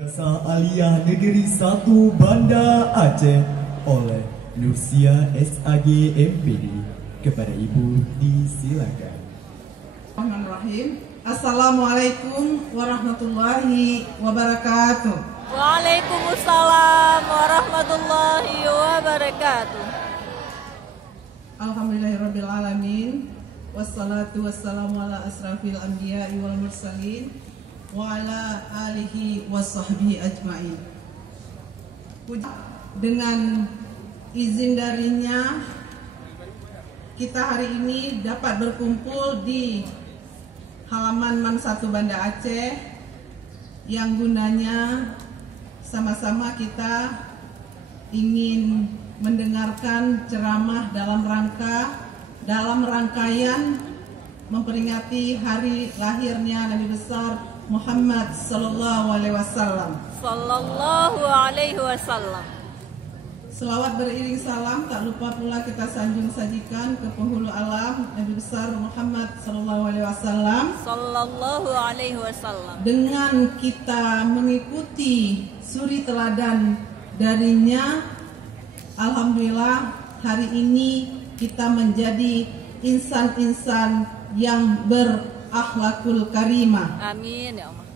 Madrasah Aliyah Negeri 1 Banda Aceh oleh Nursia SAG MPD. Kepada Ibu disilakan. Bismillahirrahmanirrahim. Assalamualaikum warahmatullahi wabarakatuh. Waalaikumsalam warahmatullahi wabarakatuh. Alhamdulillahirabbil alamin. Wassalatu wassalamu ala asrafil anbiya'i wal mursalin wa ala alihi washabbihi ajmain. Dengan izin darinya, kita hari ini dapat berkumpul di halaman MAN 1 Banda Aceh yang gunanya sama-sama kita ingin mendengarkan ceramah dalam rangkaian memperingati hari lahirnya Nabi besar Muhammad sallallahu alaihi wasallam. Sallallahu alaihi wasallam. Selawat beriring salam tak lupa pula kita sanjung sajikan ke penghulu alam Nabi besar Muhammad sallallahu alaihi wasallam. Sallallahu alaihi wasallam. Dengan kita mengikuti suri teladan darinya, alhamdulillah hari ini kita menjadi insan-insan yang berakhlakul karimah. Amin ya Allah.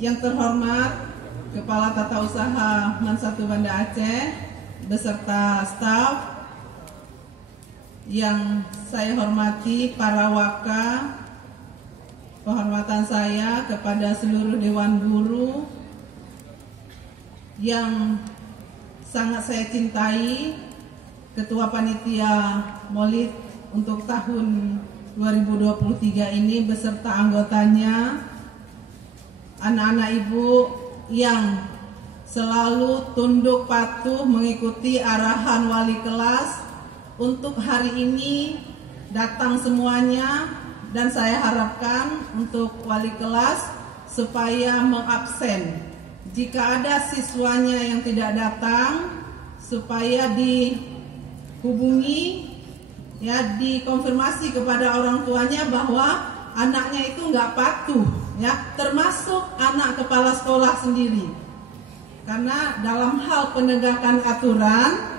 Yang terhormat Kepala Tata Usaha MAN 1 Banda Aceh beserta staf yang saya hormati, para waka, penghormatan saya kepada seluruh Dewan Guru yang sangat saya cintai, Ketua Panitia Maulid untuk tahun 2023 ini beserta anggotanya, anak-anak ibu yang selalu tunduk patuh mengikuti arahan wali kelas untuk hari ini datang semuanya, dan saya harapkan untuk wali kelas supaya mengabsen. Jika ada siswanya yang tidak datang, supaya dihubungi, ya, dikonfirmasi kepada orang tuanya bahwa anaknya itu nggak patuh, ya, termasuk anak kepala sekolah sendiri. Karena dalam hal penegakan aturan,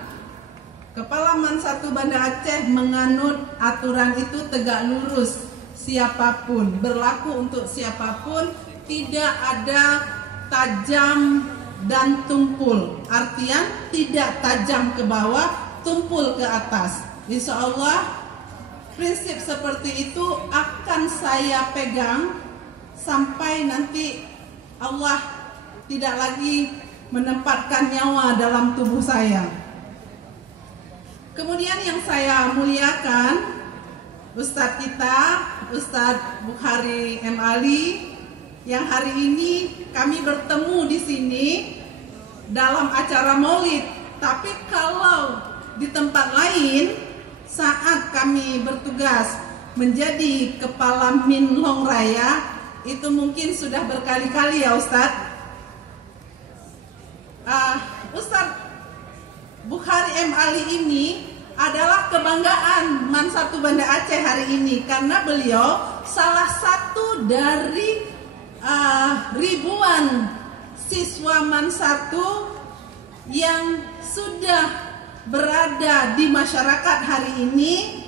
Kepala MAN 1 Banda Aceh menganut aturan itu tegak lurus, siapapun, berlaku untuk siapapun, tidak ada tajam dan tumpul. Artian tidak tajam ke bawah, tumpul ke atas. Insya Allah prinsip seperti itu akan saya pegang sampai nanti Allah tidak lagi menempatkan nyawa dalam tubuh saya. Kemudian yang saya muliakan, Ustadz kita, Ustadz Bukhari M. Ali, yang hari ini kami bertemu di sini dalam acara maulid. Tapi kalau di tempat lain, saat kami bertugas menjadi kepala Minhong Raya, itu mungkin sudah berkali-kali ya Ustadz. Ustadz Bukhari M. Ali ini adalah kebanggaan MAN 1 Banda Aceh hari ini, karena beliau salah satu dari ribuan siswa MAN 1 yang sudah berada di masyarakat hari ini.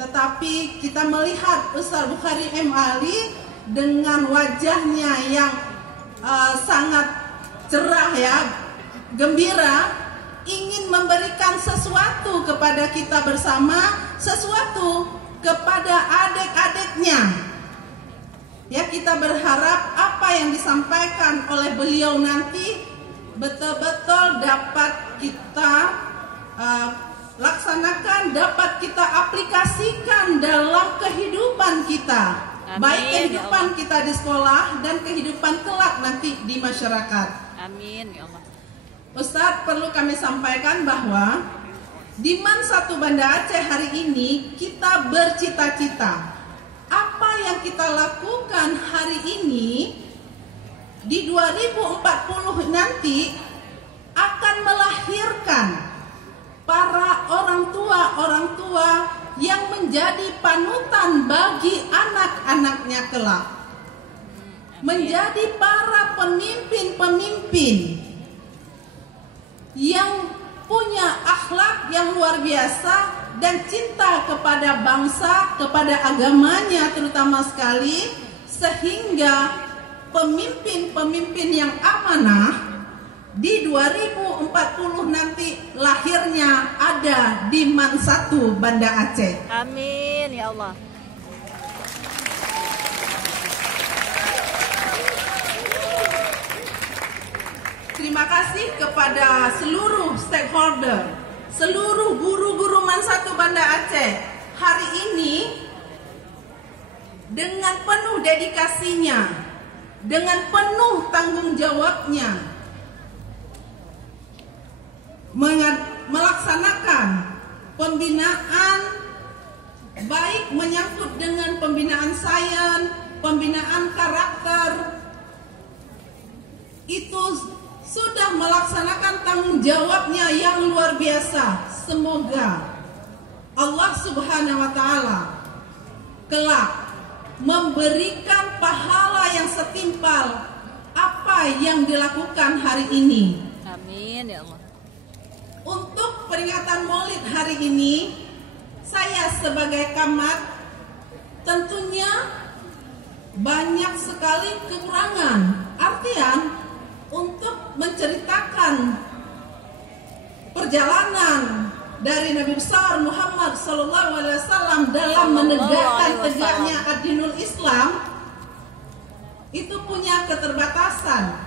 Tetapi kita melihat Ustaz Bukhari M. Ali dengan wajahnya yang sangat cerah, ya, gembira, ingin memberikan sesuatu kepada kita bersama, sesuatu kepada adik-adiknya. Ya, kita berharap apa yang disampaikan oleh beliau nanti betul-betul dapat kita laksanakan, dapat kita aplikasikan dalam kehidupan kita. Amin, baik kehidupan kita di sekolah dan kehidupan kelak nanti di masyarakat. Amin ya Allah. Ustadz, perlu kami sampaikan bahwa di MAN 1 Banda Aceh hari ini kita bercita-cita apa yang kita lakukan hari ini di 2040 nanti akan melahirkan para orang tua yang menjadi panutan bagi anak-anaknya kelak. menjadi para pemimpin-pemimpin yang punya akhlak yang luar biasa dan cinta kepada bangsa, kepada agamanya terutama sekali, sehingga pemimpin-pemimpin yang amanah di 2040 nanti lahirnya ada di MAN 1 Banda Aceh. Amin ya Allah. Terima kasih kepada seluruh stakeholder, seluruh guru-guru MAN 1 Banda Aceh. Hari ini dengan penuh dedikasinya, dengan penuh tanggung jawabnya melaksanakan pembinaan, baik menyangkut dengan pembinaan sains, pembinaan karakter, itu sudah melaksanakan tanggung jawabnya yang luar biasa. Semoga Allah Subhanahu wa Ta'ala kelak memberikan pahala yang setimpal apa yang dilakukan hari ini. Amin ya Allah. Untuk peringatan Maulid hari ini, saya sebagai camat tentunya banyak sekali kekurangan. Artian untuk menceritakan perjalanan dari Nabi besar Muhammad SAW dalam menegakkan tegaknya ad-dinul Islam itu punya keterbatasan.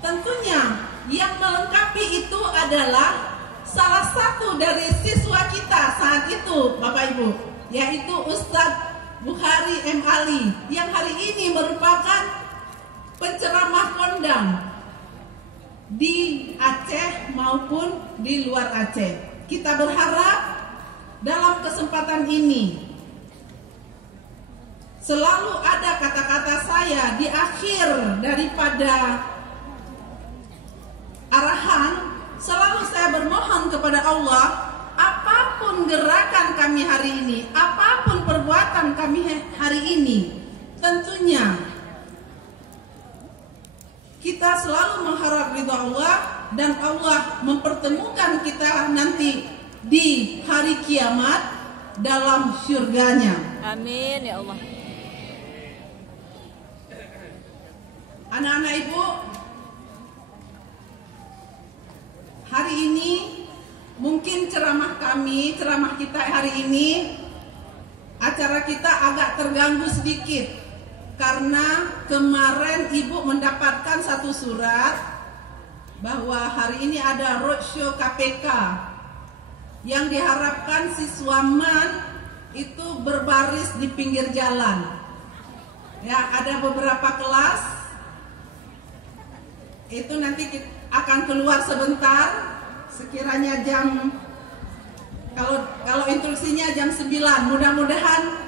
Tentunya yang melengkapi itu adalah salah satu dari siswa kita saat itu, Bapak Ibu, yaitu Ustadz Bukhari M. Ali, yang hari ini merupakan penceramah kondang di Aceh maupun di luar Aceh. Kita berharap dalam kesempatan ini selalu ada kata-kata saya di akhir daripada arahan, selalu saya bermohon kepada Allah, apapun gerakan kami hari ini, apapun perbuatan kami hari ini, tentunya kita selalu mengharap ridha Allah dan Allah mempertemukan kita nanti di hari kiamat dalam syurganya. Amin ya Allah. Anak-anak Ibu, hari ini mungkin ceramah kita hari ini, acara kita agak terganggu sedikit karena kemarin Ibu mendapatkan satu surat bahwa hari ini ada roadshow KPK yang diharapkan siswa MAN itu berbaris di pinggir jalan. Ya, ada beberapa kelas itu nanti kita akan keluar sebentar, sekiranya jam, kalau instruksinya jam 9, mudah-mudahan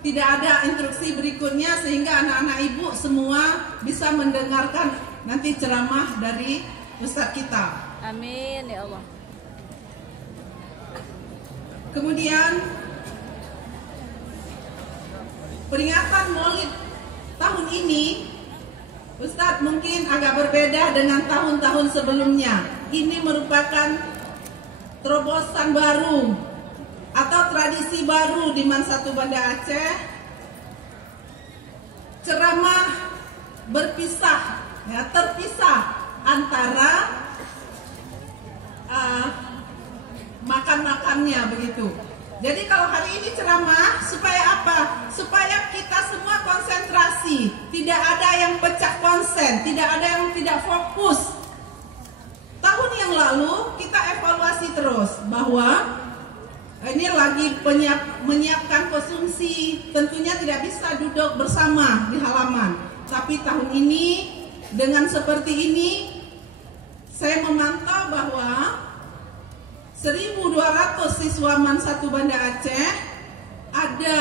tidak ada instruksi berikutnya sehingga anak-anak Ibu semua bisa mendengarkan nanti ceramah dari Ustadz kita. Amin ya Allah. Kemudian peringatan Maulid tahun ini Ustadz mungkin agak berbeda dengan tahun-tahun sebelumnya. Ini merupakan terobosan baru atau tradisi baru di MAN 1 Banda Aceh. Ceramah berpisah, ya, terpisah antara makan-makannya begitu. Jadi kalau hari ini ceramah supaya apa? Supaya kita semua konsentrasi, tidak ada yang pecah konsen, tidak ada yang tidak fokus. Tahun yang lalu kita evaluasi terus bahwa ini lagi menyiapkan konsumsi, tentunya tidak bisa duduk bersama di halaman. Tapi tahun ini dengan seperti ini, saya memantau bahwa 1.200 siswa MAN 1 Banda Aceh ada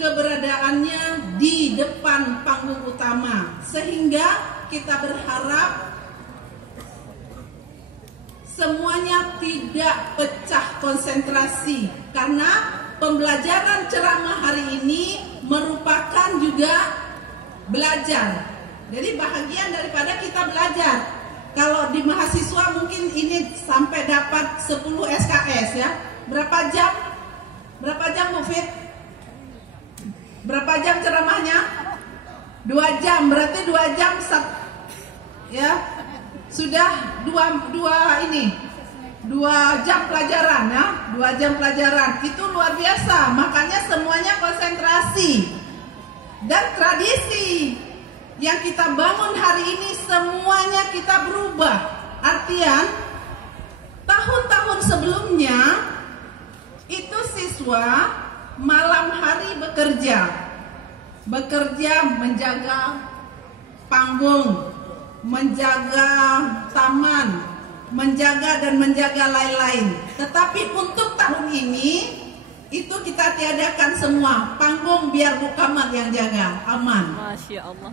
keberadaannya di depan panggung utama, sehingga kita berharap semuanya tidak pecah konsentrasi karena pembelajaran ceramah hari ini merupakan juga belajar. Jadi bahagian daripada kita belajar. Kalau di mahasiswa mungkin ini sampai dapat 10 SKS ya. Berapa jam? Berapa jam Bu Fit? Berapa jam ceramahnya? 2 jam. Berarti 2 jam ya. Sudah 2 jam pelajaran ya. 2 jam pelajaran. Itu luar biasa. Makanya semuanya konsentrasi. Dan tradisi yang kita bangun hari ini semuanya kita berubah. Artian tahun-tahun sebelumnya itu siswa malam hari bekerja menjaga panggung, menjaga taman, menjaga lain-lain. Tetapi untuk tahun ini itu kita tiadakan semua. Panggung biar Bu Kamal yang jaga, aman. Masya Allah.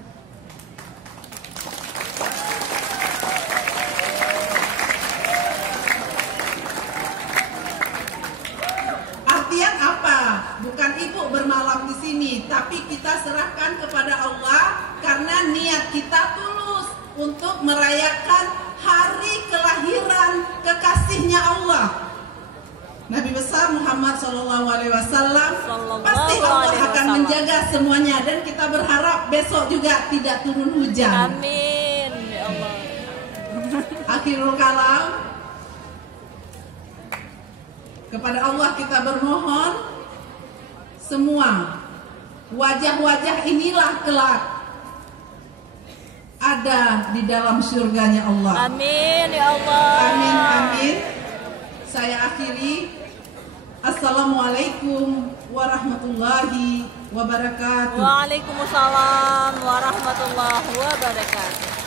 Artian apa? Bukan Ibu bermalam di sini, tapi kita serahkan kepada Allah karena niat kita tulus untuk merayakan hari kelahiran kekasihnya Allah. Nabi besar Muhammad SAW, pasti Allah akan menjaga semuanya dan kita berharap besok juga tidak turun hujan. Amin ya Allah. Akhirul kalam, kepada Allah kita bermohon semua wajah-wajah inilah kelak ada di dalam surganya Allah. Amin ya Allah. Amin amin. Saya akhiri. Assalamualaikum warahmatullahi wabarakatuh. Waalaikumsalam warahmatullahi wabarakatuh.